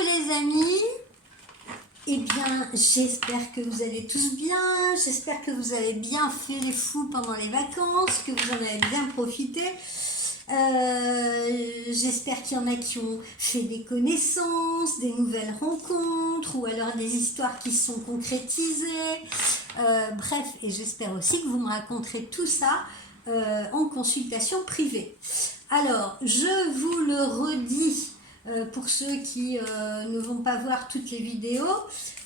les amis, eh bien j'espère que vous allez tous bien, j'espère que vous avez bien fait les fous pendant les vacances, que vous en avez bien profité. J'espère qu'il y en a qui ont fait des connaissances, des nouvelles rencontres ou alors des histoires qui se sont concrétisées. Bref, et j'espère aussi que vous me raconterez tout ça en consultation privée. Alors, je vous le redis pour ceux qui ne vont pas voir toutes les vidéos,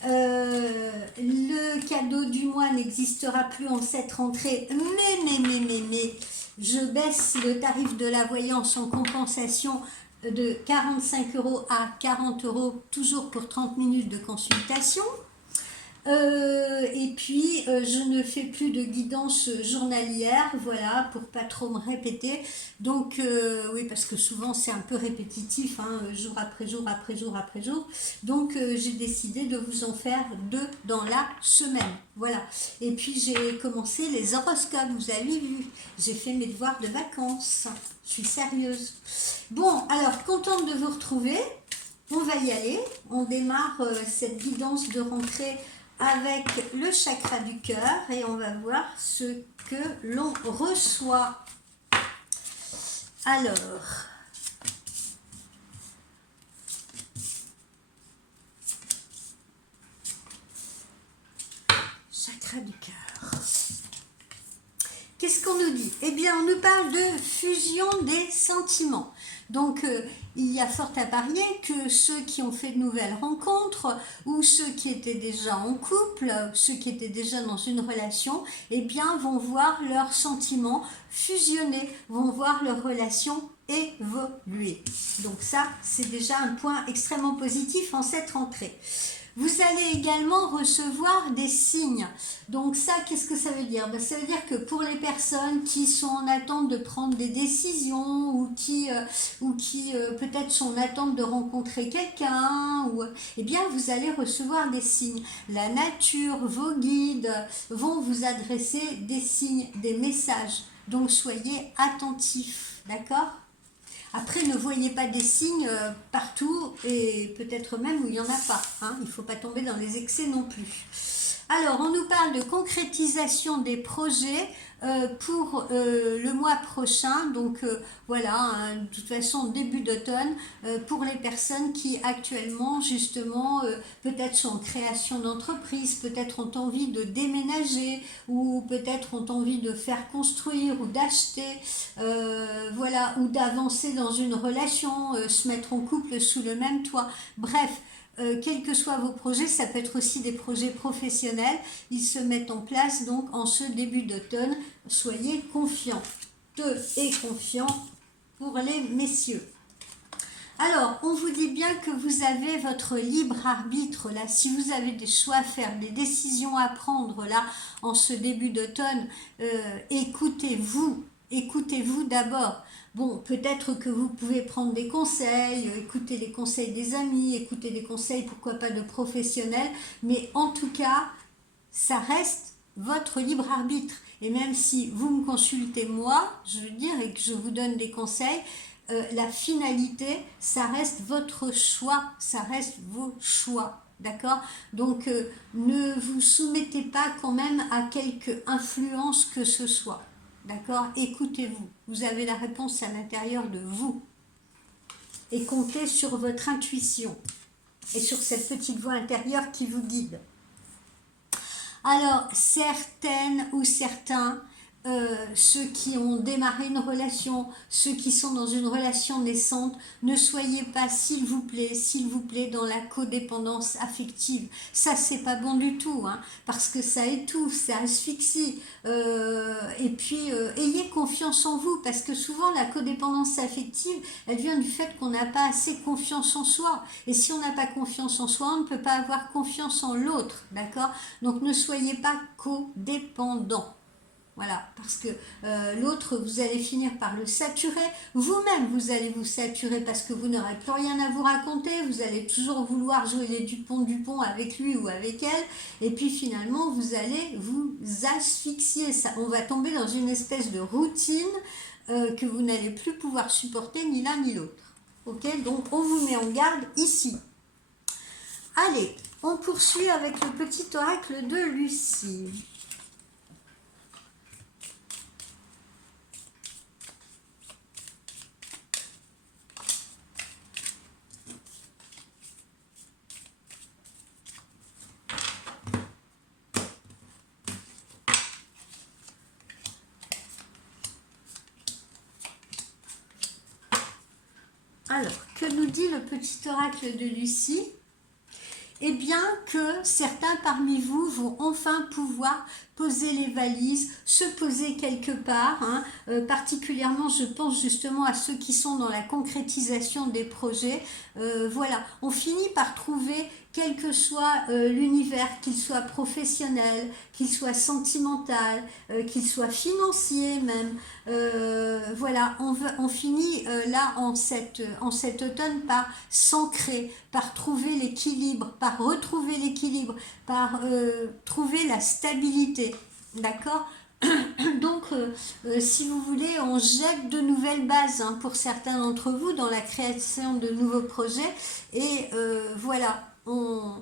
le cadeau du mois n'existera plus en cette rentrée, mais je baisse le tarif de la voyance en compensation de 45 € à 40 €, toujours pour 30 minutes de consultation. Et puis je ne fais plus de guidance journalière, voilà, pour pas trop me répéter. Donc oui, parce que souvent c'est un peu répétitif, hein, jour après jour après jour après jour. Donc j'ai décidé de vous en faire 2 dans la semaine, voilà. Et puis j'ai commencé les horoscopes, vous avez vu, j'ai fait mes devoirs de vacances, je suis sérieuse. Bon, alors contente de vous retrouver, on va y aller, on démarre cette guidance de rentrée avec le chakra du cœur et on va voir ce que l'on reçoit. Alors, chakra du cœur. Qu'est-ce qu'on nous dit? Eh bien, on nous parle de fusion des sentiments. Donc, il y a fort à parier que ceux qui ont fait de nouvelles rencontres ou ceux qui étaient déjà en couple, ceux qui étaient déjà dans une relation, eh bien, vont voir leurs sentiments fusionner, vont voir leur relation évoluer. Donc ça, c'est déjà un point extrêmement positif en cette rentrée. Vous allez également recevoir des signes. Donc ça, qu'est-ce que ça veut dire? Ben, ça veut dire que pour les personnes qui sont en attente de prendre des décisions ou qui peut-être sont en attente de rencontrer quelqu'un, eh bien vous allez recevoir des signes. La nature, vos guides vont vous adresser des signes, des messages. Donc soyez attentifs, d'accord? Après, ne voyez pas des signes partout et peut-être même où il n'y en a pas. Hein, il ne faut pas tomber dans les excès non plus. Alors, on nous parle de concrétisation des projets pour le mois prochain. Donc, voilà, hein, de toute façon, début d'automne, pour les personnes qui actuellement, justement, peut-être sont en création d'entreprise, peut-être ont envie de déménager ou peut-être ont envie de faire construire ou d'acheter, voilà, ou d'avancer dans une relation, se mettre en couple sous le même toit. Bref, quels que soient vos projets, ça peut être aussi des projets professionnels, ils se mettent en place donc en ce début d'automne. Soyez confiants et confiants pour les messieurs. Alors, on vous dit bien que vous avez votre libre arbitre là, si vous avez des choix à faire, des décisions à prendre là, en ce début d'automne, écoutez-vous d'abord. Bon, peut-être que vous pouvez prendre des conseils, écouter les conseils des amis, écouter les conseils, pourquoi pas de professionnels, mais en tout cas, ça reste votre libre arbitre. Et même si vous me consultez moi, je veux dire, et que je vous donne des conseils, la finalité, ça reste votre choix, ça reste vos choix. D'accord? Donc, ne vous soumettez pas quand même à quelque influence que ce soit. D'accord? Écoutez-vous. Vous avez la réponse à l'intérieur de vous. Et comptez sur votre intuition et sur cette petite voix intérieure qui vous guide. Alors, certaines ou certains, ceux qui ont démarré une relation, ceux qui sont dans une relation naissante, ne soyez pas, s'il vous plaît, dans la codépendance affective. Ça, c'est pas bon du tout, hein, parce que ça étouffe, ça asphyxie. Et puis, ayez confiance en vous, parce que souvent, la codépendance affective, elle vient du fait qu'on n'a pas assez confiance en soi. Et si on n'a pas confiance en soi, on ne peut pas avoir confiance en l'autre, d'accord? Donc, ne soyez pas codépendants. Voilà, parce que l'autre, vous allez finir par le saturer. Vous-même, vous allez vous saturer parce que vous n'aurez plus rien à vous raconter. Vous allez toujours vouloir jouer les Dupont avec lui ou avec elle. Et puis finalement, vous allez vous asphyxier. Ça, on va tomber dans une espèce de routine que vous n'allez plus pouvoir supporter ni l'un ni l'autre. Ok, donc on vous met en garde ici. Allez, on poursuit avec le petit oracle de Lucie. Alors, que nous dit le petit oracle de Lucie? Eh bien que certains parmi vous vont enfin pouvoir poser les valises, se poser quelque part, hein. Particulièrement je pense justement à ceux qui sont dans la concrétisation des projets. Voilà, on finit par trouver quel que soit l'univers, qu'il soit professionnel, qu'il soit sentimental, qu'il soit financier même. Voilà, on finit là en cet automne par s'ancrer, par trouver l'équilibre, par retrouver l'équilibre, par trouver la stabilité. D'accord? Donc, si vous voulez, on jette de nouvelles bases, hein, pour certains d'entre vous dans la création de nouveaux projets. Et voilà, on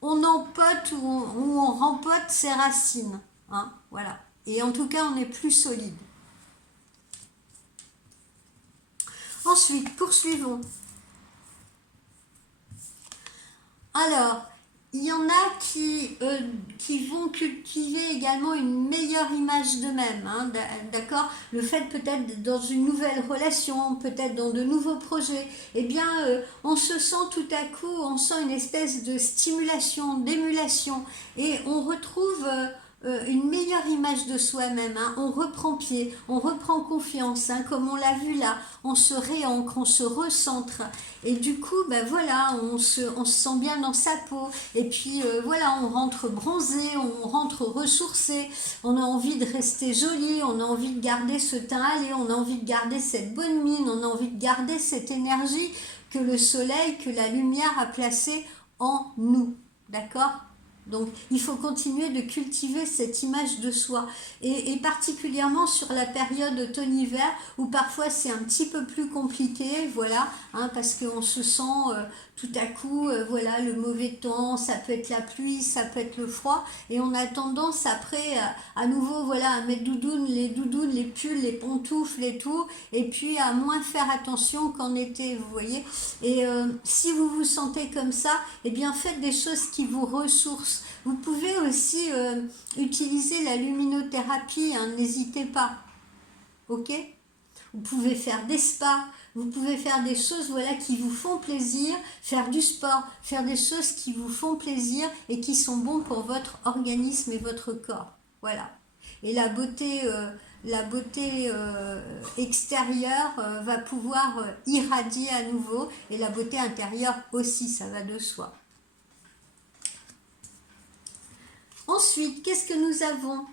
empote ou on rempote ses racines. Hein, voilà. Et en tout cas, on est plus solide. Ensuite, poursuivons. Alors, il y en a qui vont cultiver également une meilleure image d'eux-mêmes, hein, d'accord? Le fait peut-être dans une nouvelle relation, peut-être dans de nouveaux projets, eh bien, on se sent tout à coup, on sent une espèce de stimulation, d'émulation, et on retrouve une meilleure image de soi-même, hein. On reprend pied, on reprend confiance, hein, comme on l'a vu là, on se réancre, on se recentre, et du coup, ben voilà, on se sent bien dans sa peau, et puis voilà, on rentre bronzé, on rentre ressourcé, on a envie de rester joli, on a envie de garder ce teint allé, on a envie de garder cette bonne mine, on a envie de garder cette énergie que le soleil, que la lumière a placée en nous, d'accord? Donc, il faut continuer de cultiver cette image de soi. Et particulièrement sur la période automne-hiver, où parfois c'est un petit peu plus compliqué, voilà, hein, parce qu'on se sent tout à coup, voilà, le mauvais temps, ça peut être la pluie, ça peut être le froid, et on a tendance après, à nouveau, voilà, à mettre les doudounes, les pulls, les pantoufles et tout, et puis à moins faire attention qu'en été, vous voyez. Et si vous vous sentez comme ça, eh bien faites des choses qui vous ressourcent. Vous pouvez aussi utiliser la luminothérapie, hein, n'hésitez pas, ok? Vous pouvez faire des spas, vous pouvez faire des choses, voilà, qui vous font plaisir, faire du sport, faire des choses qui vous font plaisir et qui sont bons pour votre organisme et votre corps. Voilà. Et la beauté extérieure va pouvoir irradier à nouveau, et la beauté intérieure aussi, ça va de soi. Ensuite, qu'est-ce que nous avons?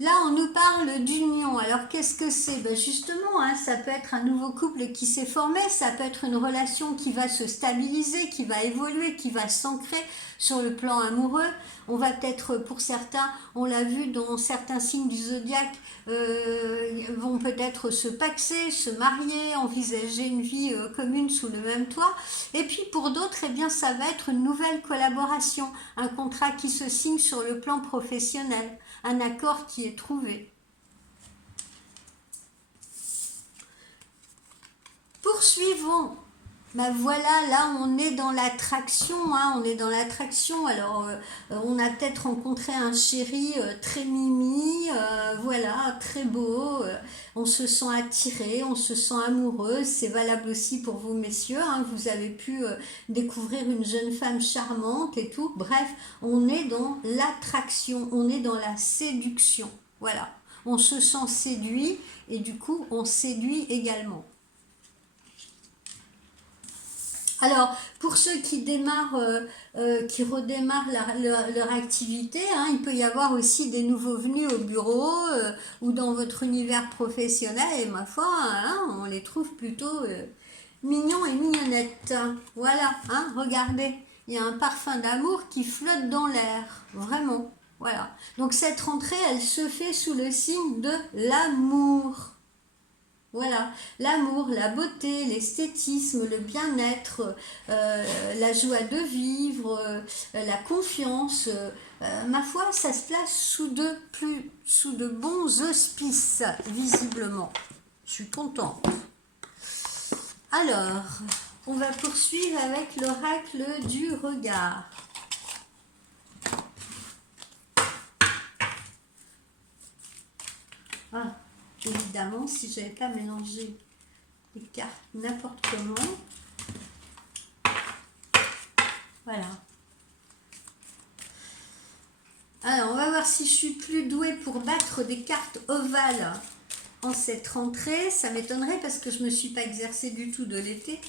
Là, on nous parle d'union. Alors, qu'est-ce que c'est? Ben justement, hein, ça peut être un nouveau couple qui s'est formé, ça peut être une relation qui va se stabiliser, qui va évoluer, qui va s'ancrer sur le plan amoureux. On va peut-être, pour certains, on l'a vu dans certains signes du zodiaque, vont peut-être se paxer, se marier, envisager une vie commune sous le même toit. Et puis pour d'autres, eh bien, ça va être une nouvelle collaboration, un contrat qui se signe sur le plan professionnel, un accord qui est trouvé. Poursuivons. Ben voilà, là on est dans l'attraction, hein, on est dans l'attraction. Alors on a peut-être rencontré un chéri très mimi, voilà, très beau, on se sent attiré, on se sent amoureux. C'est valable aussi pour vous messieurs, hein, vous avez pu découvrir une jeune femme charmante et tout. Bref, on est dans l'attraction, on est dans la séduction, voilà. On se sent séduit et du coup on séduit également. Alors, pour ceux qui démarrent, qui redémarrent leur activité, hein, il peut y avoir aussi des nouveaux venus au bureau ou dans votre univers professionnel, et ma foi, hein, on les trouve plutôt mignons et mignonnettes. Voilà, hein, regardez, il y a un parfum d'amour qui flotte dans l'air, vraiment. Voilà. Donc cette rentrée, elle se fait sous le signe de l'amour. Voilà, l'amour, la beauté, l'esthétisme, le bien-être, la joie de vivre, la confiance. Ma foi, ça se place sous de bons auspices, visiblement. Je suis contente. Alors, on va poursuivre avec l'oracle du regard. Ah, évidemment, si je n'avais pas mélangé les cartes n'importe comment. Voilà. Alors, on va voir si je suis plus douée pour battre des cartes ovales en cette rentrée. Ça m'étonnerait parce que je ne me suis pas exercée du tout de l'été.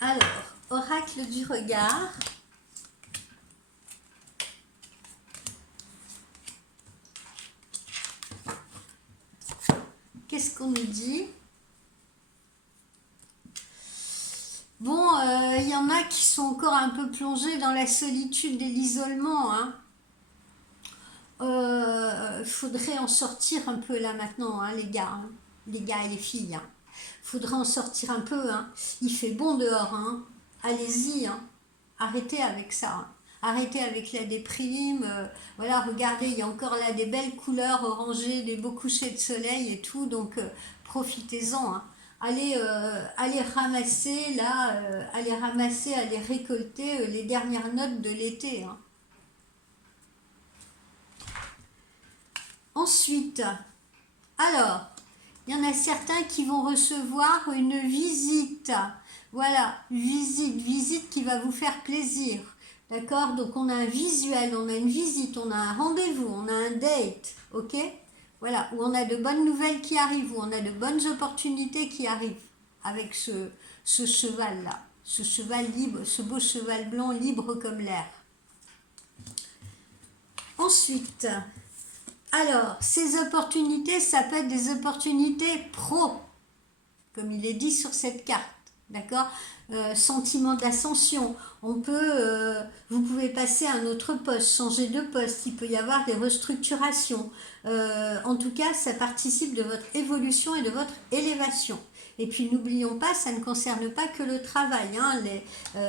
Alors, oracle du regard. Qu'est-ce qu'on nous dit? Bon, il y en a qui sont encore un peu plongés dans la solitude et l'isolement, hein. Faudrait en sortir un peu là maintenant, hein, les gars et les filles. Hein. Faudrait en sortir un peu. Hein. Il fait bon dehors. Hein. Allez-y. Hein. Arrêtez avec ça. Hein. Arrêtez avec la déprime. Voilà, regardez, il y a encore là des belles couleurs orangées, des beaux couchers de soleil et tout. Donc, profitez-en. Hein. Allez ramasser là, allez récolter les dernières notes de l'été. Hein. Ensuite, alors, il y en a certains qui vont recevoir une visite. Voilà, visite qui va vous faire plaisir. D'accord? Donc on a un visuel, on a une visite, on a un rendez-vous, on a un date. Ok? Voilà, où on a de bonnes nouvelles qui arrivent, où on a de bonnes opportunités qui arrivent avec ce cheval-là. Ce cheval libre, ce beau cheval blanc libre comme l'air. Ensuite, alors, ces opportunités, ça peut être des opportunités pro, comme il est dit sur cette carte, d'accord? Sentiment d'ascension. Vous pouvez passer à un autre poste, changer de poste. Il peut y avoir des restructurations. En tout cas, ça participe de votre évolution et de votre élévation. Et puis n'oublions pas, ça ne concerne pas que le travail, hein, les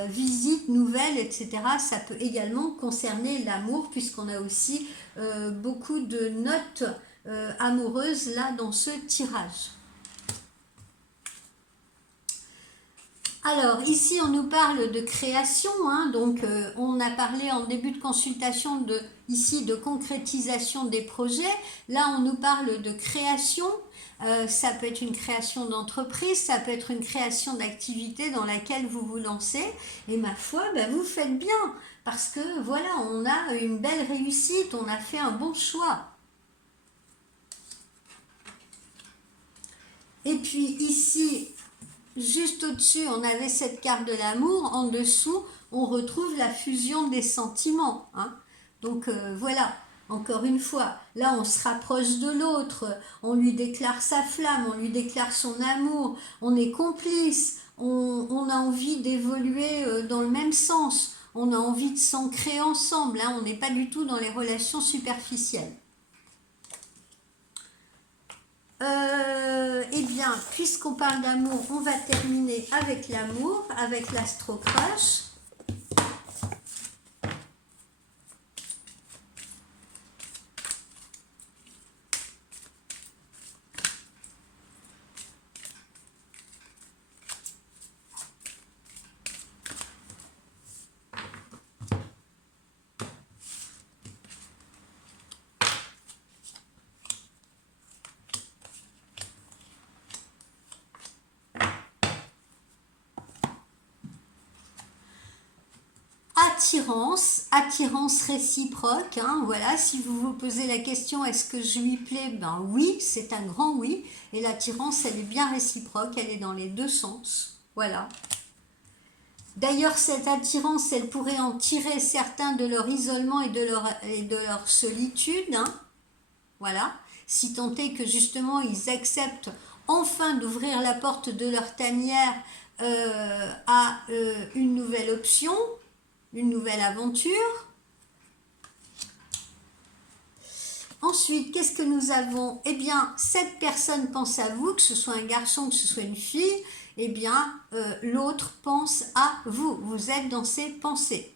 visites, nouvelles, etc. Ça peut également concerner l'amour, puisqu'on a aussi beaucoup de notes amoureuses là dans ce tirage. Alors, ici, on nous parle de création, hein, donc on a parlé en début de consultation ici de concrétisation des projets. Là, on nous parle de création. Ça peut être une création d'entreprise, ça peut être une création d'activité dans laquelle vous vous lancez. Et ma foi, ben, vous faites bien, parce que voilà, on a une belle réussite, on a fait un bon choix. Et puis ici, juste au-dessus, on avait cette carte de l'amour. En dessous, on retrouve la fusion des sentiments. Hein. Donc voilà, encore une fois, là on se rapproche de l'autre, on lui déclare sa flamme, on lui déclare son amour, on est complice, on a envie d'évoluer dans le même sens, on a envie de s'ancrer ensemble. Hein. On n'est pas du tout dans les relations superficielles. Eh bien, puisqu'on parle d'amour, on va terminer avec l'amour, avec l'Astro Crush. Attirance réciproque, hein, voilà, si vous vous posez la question est-ce que je lui plais, ben oui, c'est un grand oui, et l'attirance elle est bien réciproque, elle est dans les deux sens, voilà. D'ailleurs cette attirance elle pourrait en tirer certains de leur isolement et de leur solitude, hein, voilà, si tant est que justement ils acceptent enfin d'ouvrir la porte de leur tanière à une nouvelle option. une nouvelle aventure. Ensuite, qu'est-ce que nous avons? Eh bien, cette personne pense à vous, que ce soit un garçon, que ce soit une fille, eh bien, l'autre pense à vous. Vous êtes dans ses pensées.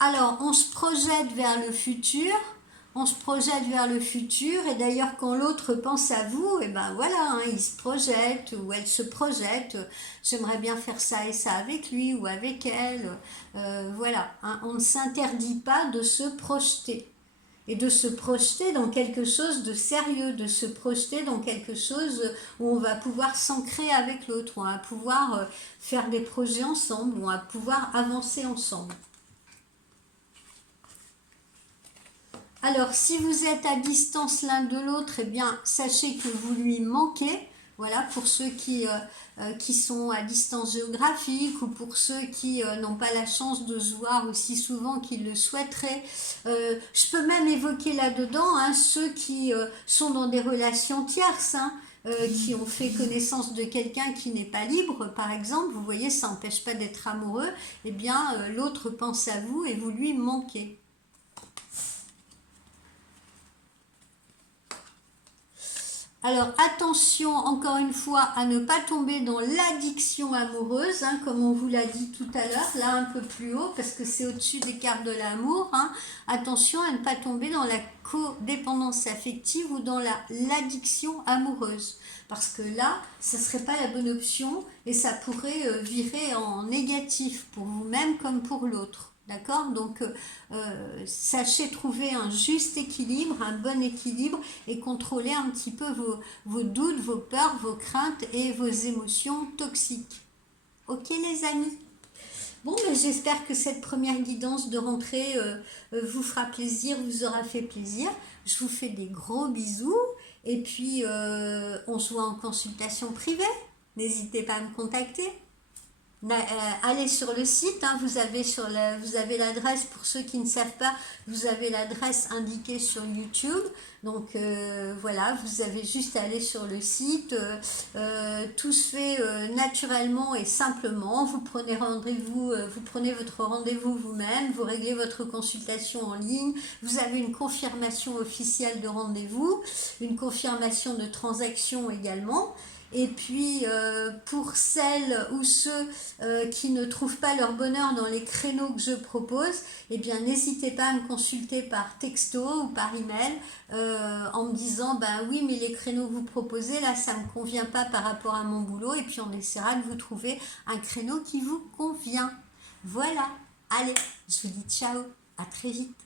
Alors, on se projette vers le futur. On se projette vers le futur. Et d'ailleurs, quand l'autre pense à vous, eh ben voilà, hein, il se projette ou elle se projette. J'aimerais bien faire ça et ça avec lui ou avec elle. Voilà, hein, on ne s'interdit pas de se projeter. Et de se projeter dans quelque chose de sérieux, de se projeter dans quelque chose où on va pouvoir s'ancrer avec l'autre, où on va pouvoir faire des projets ensemble, où on va pouvoir avancer ensemble. Alors, si vous êtes à distance l'un de l'autre, eh bien, sachez que vous lui manquez. Voilà, pour ceux qui sont à distance géographique ou pour ceux qui n'ont pas la chance de se voir aussi souvent qu'ils le souhaiteraient. Je peux même évoquer là-dedans hein, ceux qui sont dans des relations tierces, hein, qui ont fait connaissance de quelqu'un qui n'est pas libre, par exemple. Vous voyez, ça n'empêche pas d'être amoureux. Eh bien, l'autre pense à vous et vous lui manquez. Alors attention encore une fois à ne pas tomber dans l'addiction amoureuse, hein, comme on vous l'a dit tout à l'heure, là un peu plus haut, parce que c'est au-dessus des cartes de l'amour. Hein. Attention à ne pas tomber dans la codépendance affective ou dans l'addiction amoureuse. Parce que là, ce ne serait pas la bonne option et ça pourrait virer en négatif pour vous-même comme pour l'autre. D'accord? Donc, sachez trouver un juste équilibre, un bon équilibre et contrôler un petit peu vos doutes, vos peurs, vos craintes et vos émotions toxiques. Ok les amis? Bon, ben, j'espère que cette première guidance de rentrée vous fera plaisir, vous aura fait plaisir. Je vous fais des gros bisous et puis on se voit en consultation privée. N'hésitez pas à me contacter. Allez sur le site, hein, vous avez l'adresse, pour ceux qui ne savent pas, vous avez l'adresse indiquée sur YouTube. Donc voilà, vous avez juste à aller sur le site. Tout se fait naturellement et simplement. Vous prenez rendez-vous, vous prenez votre rendez-vous vous-même, vous réglez votre consultation en ligne. Vous avez une confirmation officielle de rendez-vous, une confirmation de transaction également. Et puis, pour celles ou ceux qui ne trouvent pas leur bonheur dans les créneaux que je propose, eh bien, n'hésitez pas à me consulter par texto ou par email en me disant, ben oui, mais les créneaux que vous proposez, là, ça ne me convient pas par rapport à mon boulot. Et puis, on essaiera de vous trouver un créneau qui vous convient. Voilà. Allez, je vous dis ciao, à très vite.